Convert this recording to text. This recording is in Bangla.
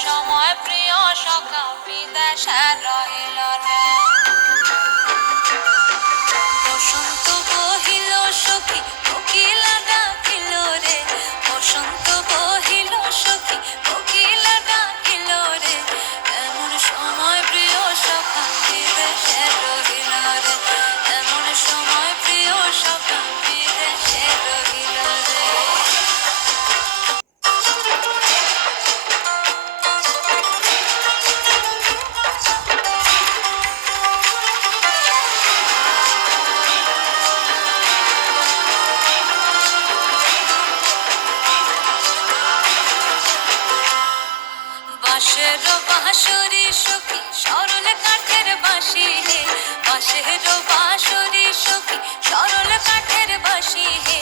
সময় প্রিয় সখা বিদেশে রহিল রে। বসন্ত বহিল সখী কোকিলা ডাকিল রে, বসন্ত বহিল সখী কোকিলা ডাকিল রে, এমন সময় প্রিয় সখা বিদেশে রহিল রে, এমন সময় প্রিয় সখা বিদেশে রহিল রে। বাঁশের বাঁশরি সখী সরল কাঠের বাঁশি হে, বাঁশের বাঁশরি সখী সরল কাঠের বাঁশি হে,